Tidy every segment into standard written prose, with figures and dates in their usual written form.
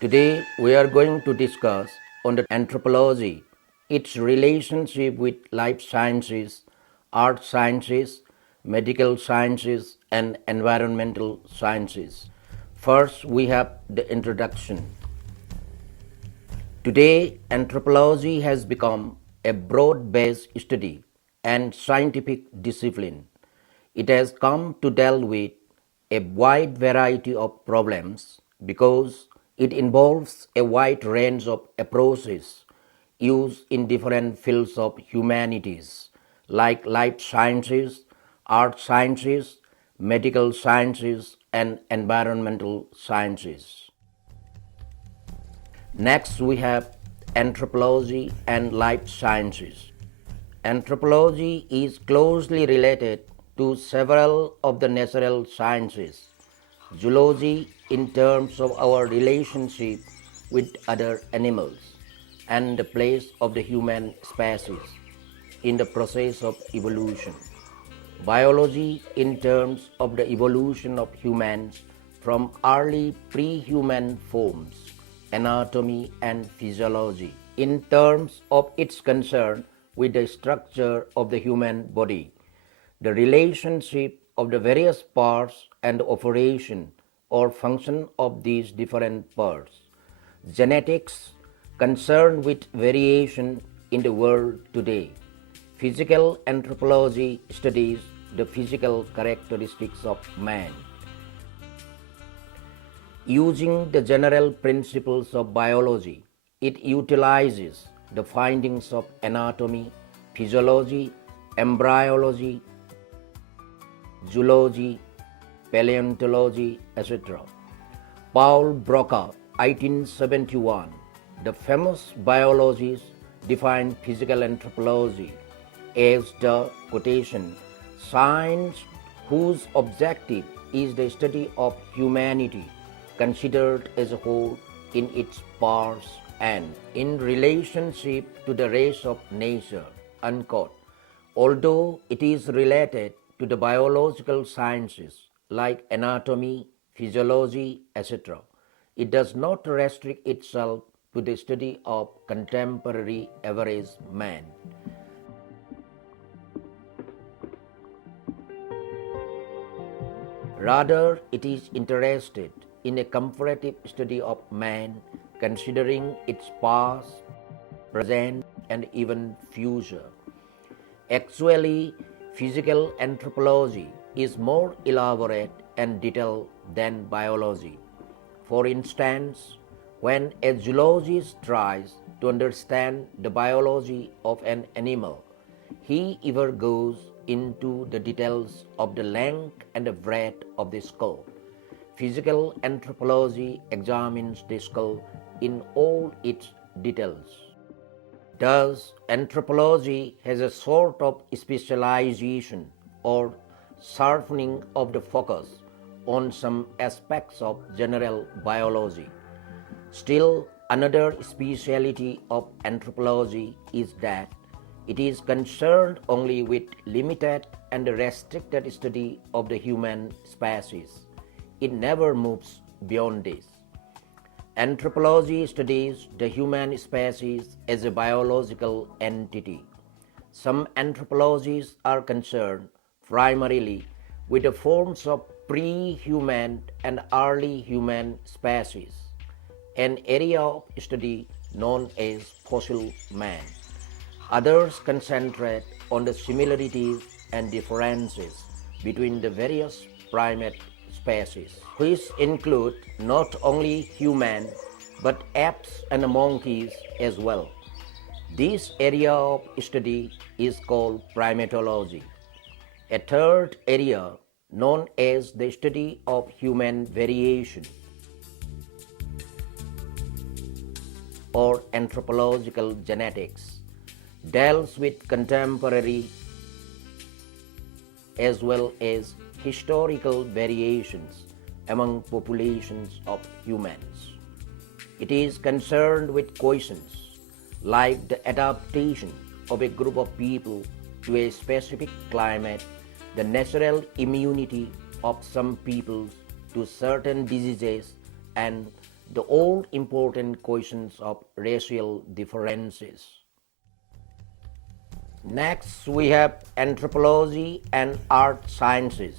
Today we are going to discuss on the anthropology, its relationship with life sciences, art sciences, medical sciences and environmental sciences. First we have the introduction. Today, anthropology has become a broad-based study and scientific discipline. It has come to deal with a wide variety of problems because it involves a wide range of approaches used in different fields of humanities like life sciences, art sciences, medical sciences, and environmental sciences. Next, we have anthropology and life sciences. Anthropology is closely related to several of the natural sciences. Zoology, in terms of our relationship with other animals, and the place of the human species in the process of evolution. Biology, in terms of the evolution of humans from early pre-human forms, anatomy and physiology, in terms of its concern with the structure of the human body, the relationship of the various parts and operation or function of these different parts, genetics, concerned with variation in the world today. Physical anthropology studies the physical characteristics of man. Using the general principles of biology, it utilizes the findings of anatomy, physiology, embryology, zoology, paleontology, etc. Paul Broca, 1871, the famous biologist, defined physical anthropology as the quotation, science whose objective is the study of humanity considered as a whole in its parts and in relationship to the rest of nature, unquote. Although it is related to the biological sciences like anatomy, physiology, etc., it does not restrict itself to the study of contemporary average man. Rather, it is interested in a comparative study of man, considering its past, present, and even future. Actually, physical anthropology is more elaborate and detailed than biology. For instance, when a zoologist tries to understand the biology of an animal, he either goes into the details of the length and the breadth of the skull. Physical anthropology examines the skull in all its details. Thus, anthropology has a sort of specialization or sharpening of the focus on some aspects of general biology. Still, another speciality of anthropology is that it is concerned only with limited and restricted study of the human species. It never moves beyond this. Anthropology studies the human species as a biological entity. Some anthropologists are concerned primarily with the forms of pre-human and early human species, an area of study known as fossil man. Others concentrate on the similarities and differences between the various primate species, which include not only human but apes and monkeys as well. This area of study is called primatology. A third area, known as the study of human variation or anthropological genetics, deals with contemporary as well as historical variations among populations of humans. It is concerned with questions like the adaptation of a group of people to a specific climate, the natural immunity of some peoples to certain diseases, and the all important questions of racial differences. Next, we have anthropology and art sciences.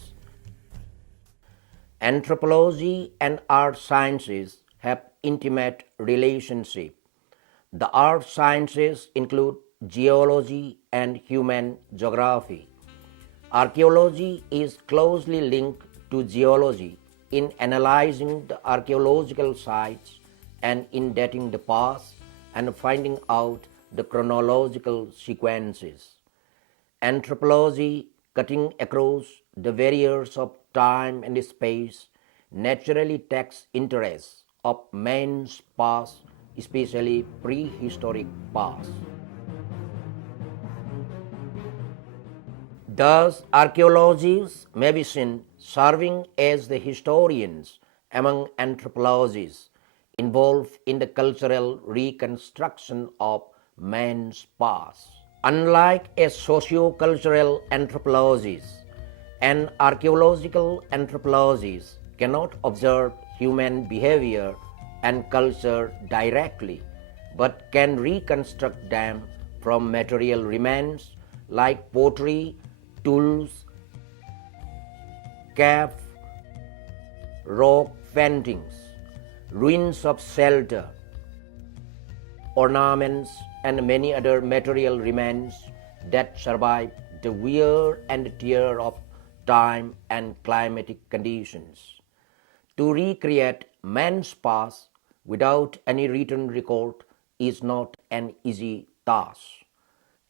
Anthropology and art sciences have intimate relationship. The art sciences include geology and human geography. Archaeology is closely linked to geology in analyzing the archaeological sites and in dating the past and finding out the chronological sequences. Anthropology, cutting across the barriers of time and space, naturally takes interest of man's past, especially prehistoric past. Thus, archaeologists may be seen serving as the historians among anthropologists involved in the cultural reconstruction of man's past. Unlike a socio-cultural anthropologist, an archaeological anthropologist cannot observe human behavior and culture directly, but can reconstruct them from material remains like pottery, tools, cave, rock paintings, ruins of shelter, ornaments, and many other material remains that survive the wear and tear of time and climatic conditions. To recreate man's past without any written record is not an easy task.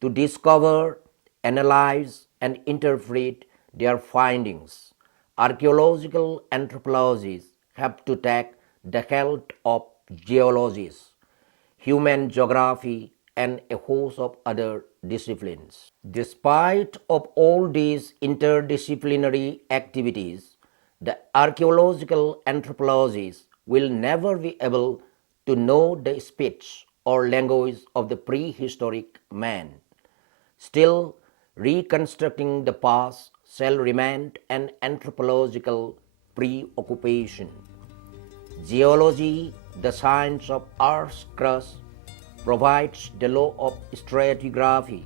To discover, analyze, and interpret their findings, archaeological anthropologists have to take the help of geologists, human geography, and a host of other disciplines. Despite of all these interdisciplinary activities, the archaeological anthropologists will never be able to know the speech or language of the prehistoric man. Still, reconstructing the past shall remain an anthropological preoccupation. Geology, the science of Earth's crust, provides the law of stratigraphy,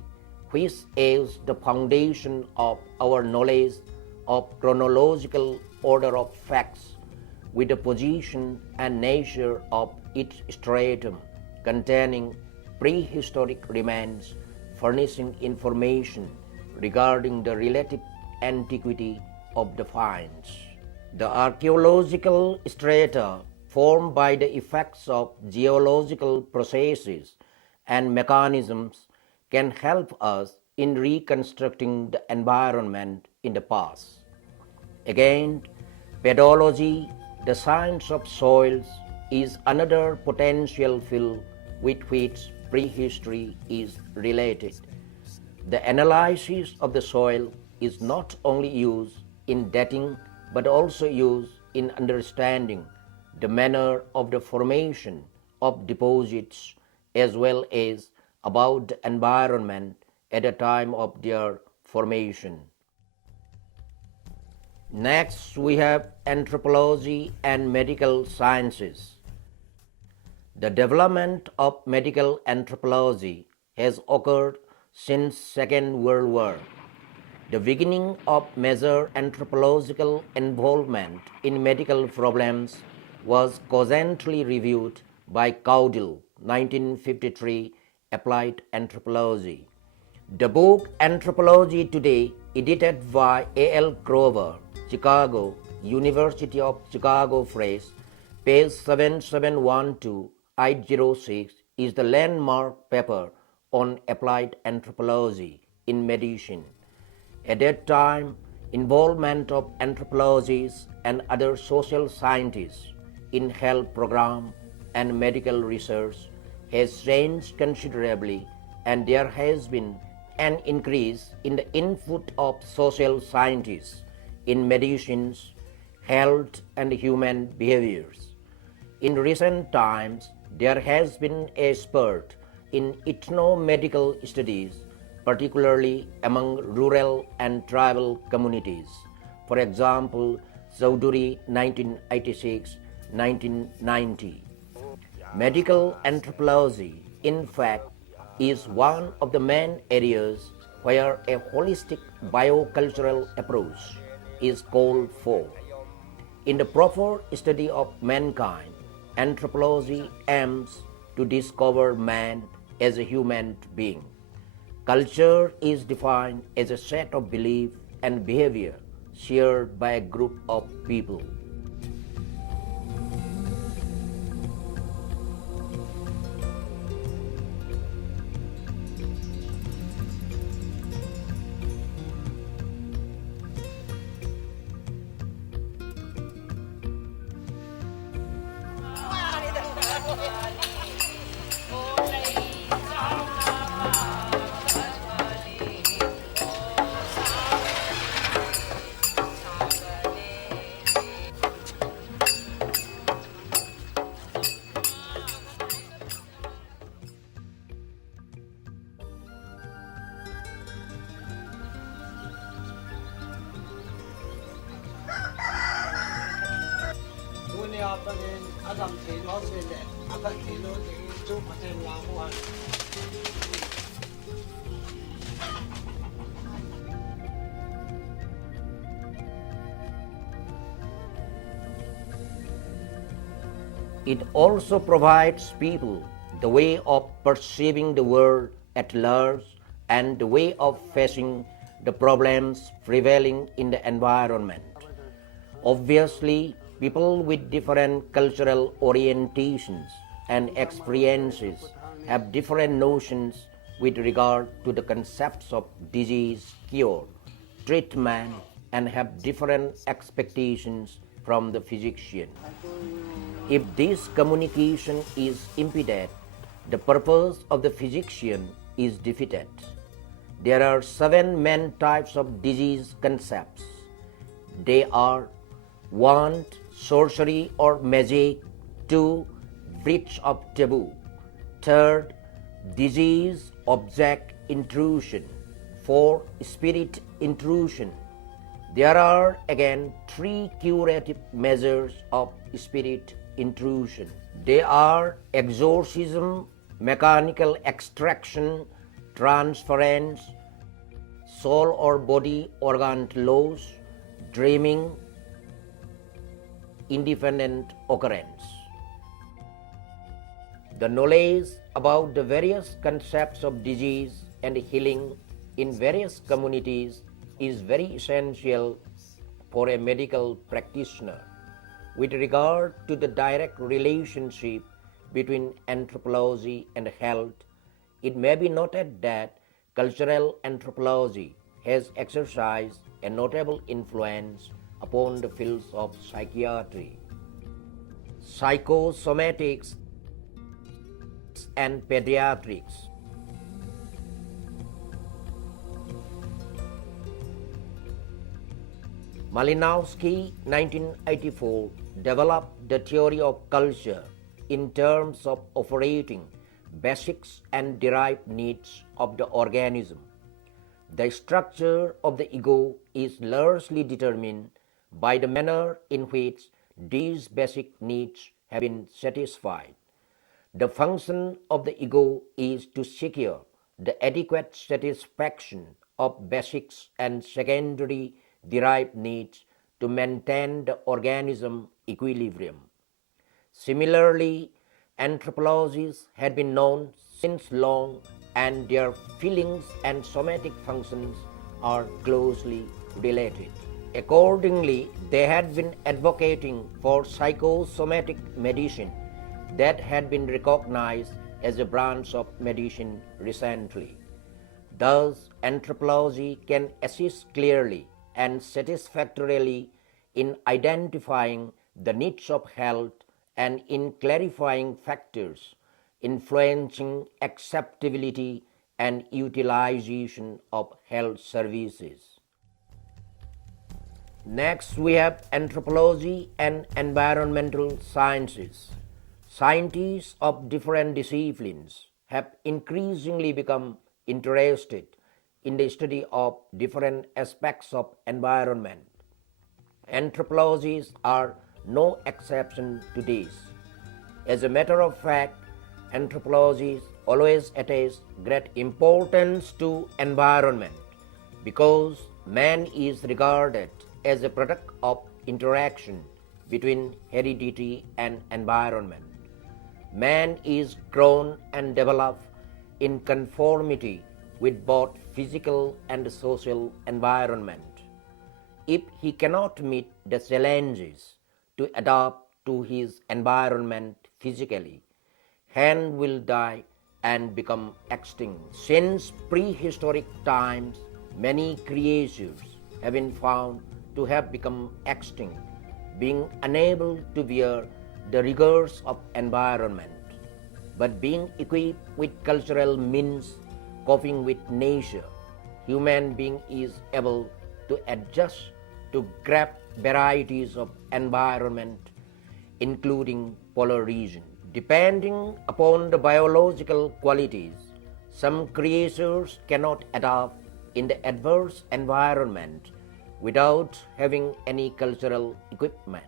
which is the foundation of our knowledge of chronological order of facts, with the position and nature of each stratum containing prehistoric remains, furnishing information regarding the relative antiquity of the finds. The archaeological strata formed by the effects of geological processes and mechanisms can help us in reconstructing the environment in the past. Again, pedology, the science of soils, is another potential field with which prehistory is related. The analysis of the soil is not only used in dating but also used in understanding the manner of the formation of deposits as well as about the environment at the time of their formation. Next, we have anthropology and medical sciences. The development of medical anthropology has occurred since Second World War. The beginning of major anthropological involvement in medical problems was cogently reviewed by Caudill, 1953, Applied Anthropology. The book Anthropology Today, edited by A.L. Grover, Chicago, University of Chicago Press, page 7712-806, is the landmark paper on applied anthropology in medicine. At that time, involvement of anthropologists and other social scientists in health program and medical research has changed considerably, and there has been an increase in the input of social scientists in medicines, health, and human behaviors. In recent times, there has been a spurt in ethnomedical studies particularly among rural and tribal communities. For example, Chowdhury 1986 1990. Medical anthropology, in fact, is one of the main areas where a holistic biocultural approach is called for. In the proper study of mankind, anthropology aims to discover man as a human being. Culture is defined as a set of belief and behavior shared by a group of people. It also provides people the way of perceiving the world at large and the way of facing the problems prevailing in the environment. Obviously, people with different cultural orientations and experiences have different notions with regard to the concepts of disease, cure, treatment, and have different expectations from the physician. If this communication is impeded, the purpose of the physician is defeated. There are 7 main types of disease concepts. They are 1. Sorcery or magic. 2. Breach of taboo. 3. Disease object intrusion. 4. Spirit intrusion. There are again 3 curative measures of spirit intrusion. They are exorcism, mechanical extraction, transference, soul or body organ loss, dreaming, independent occurrence. The knowledge about the various concepts of disease and healing in various communities is very essential for a medical practitioner. With regard to the direct relationship between anthropology and health, it may be noted that cultural anthropology has exercised a notable influence upon the fields of psychiatry, psychosomatics, and pediatrics. Malinowski, 1984, developed the theory of culture in terms of operating basics and derived needs of the organism. The structure of the ego is largely determined by the manner in which these basic needs have been satisfied. The function of the ego is to secure the adequate satisfaction of basics and secondary derived needs to maintain the organism equilibrium. Similarly, anthropologists had been known since long, and their feelings and somatic functions are closely related. Accordingly, they had been advocating for psychosomatic medicine that had been recognized as a branch of medicine recently. Thus, anthropology can assist clearly and satisfactorily in identifying the needs of health and in clarifying factors influencing acceptability and utilization of health services. Next, we have anthropology and environmental sciences. Scientists of different disciplines have increasingly become interested in the study of different aspects of environment. Anthropologists are no exception to this. As a matter of fact, anthropologists always attach great importance to environment because man is regarded as a product of interaction between heredity and environment. Man is grown and developed in conformity with both physical and social environment. If he cannot meet the challenges to adapt to his environment physically, man will die and become extinct. Since prehistoric times, many creatures have been found to have become extinct, being unable to bear the rigors of environment. But being equipped with cultural means, coping with nature, human being is able to adjust to grab varieties of environment, including polar region. Depending upon the biological qualities, some creatures cannot adapt in the adverse environment without having any cultural equipment.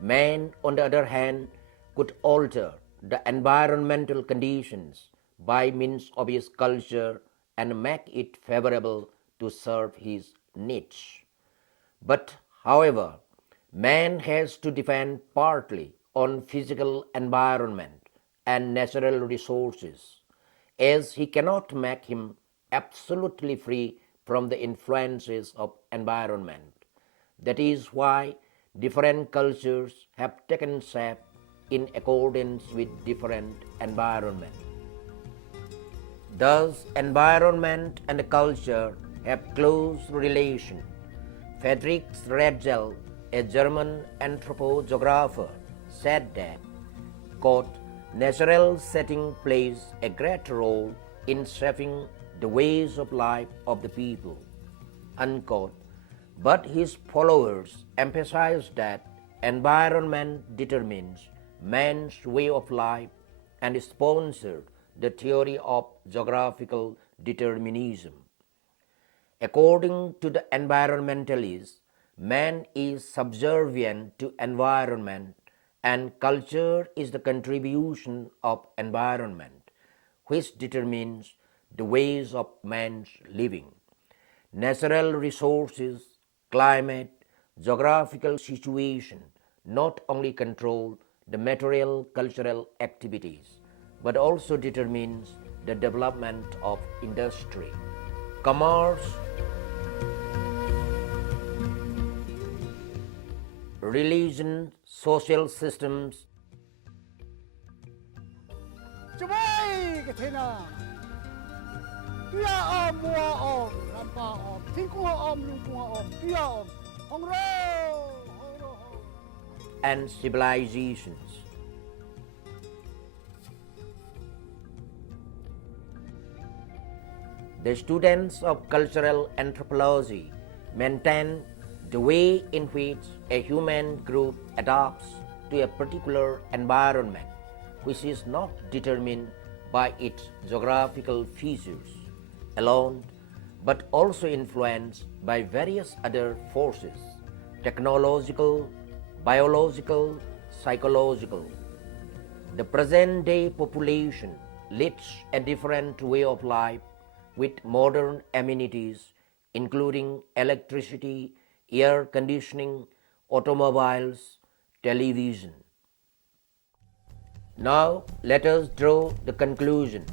Man, on the other hand, could alter the environmental conditions by means of his culture and make it favorable to serve his needs. But, however, man has to depend partly on physical environment and natural resources, as he cannot make him absolutely free from the influences of environment. That is why different cultures have taken shape in accordance with different environment. Thus, environment and culture have close relation. Friedrich Ratzel, a German anthropogeographer, said that, quote, natural setting plays a great role in shaping the ways of life of the people, unquote. But his followers emphasized that environment determines man's way of life and sponsored the theory of geographical determinism. According to the environmentalists, man is subservient to environment and culture is the contribution of environment, which determines the ways of man's living. Natural resources, climate, geographical situation not only control the material cultural activities, but also determines the development of industry, commerce, religion, social systems. Chubay cái thế nào? Tia om mua om, rampa om, thiên cung om, lung cung om, tia om, hong ro. And civilizations. The students of cultural anthropology maintain the way in which a human group adapts to a particular environment, which is not determined by its geographical features alone, but also influenced by various other forces, technological, biological, psychological. The present-day population leads a different way of life with modern amenities, including electricity, air conditioning, automobiles, television. Now, let us draw the conclusion.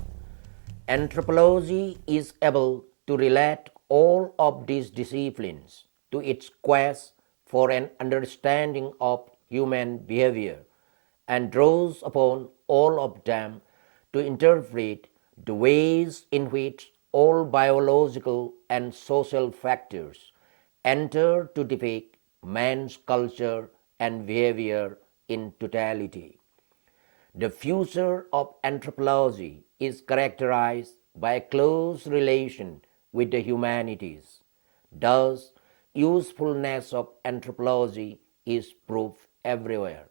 Anthropology is able to relate all of these disciplines to its quest for an understanding of human behavior and draws upon all of them to interpret the ways in which all biological and social factors enter to depict man's culture and behavior in totality. The future of anthropology is characterized by a close relation with the humanities. Thus, usefulness of anthropology is proof everywhere.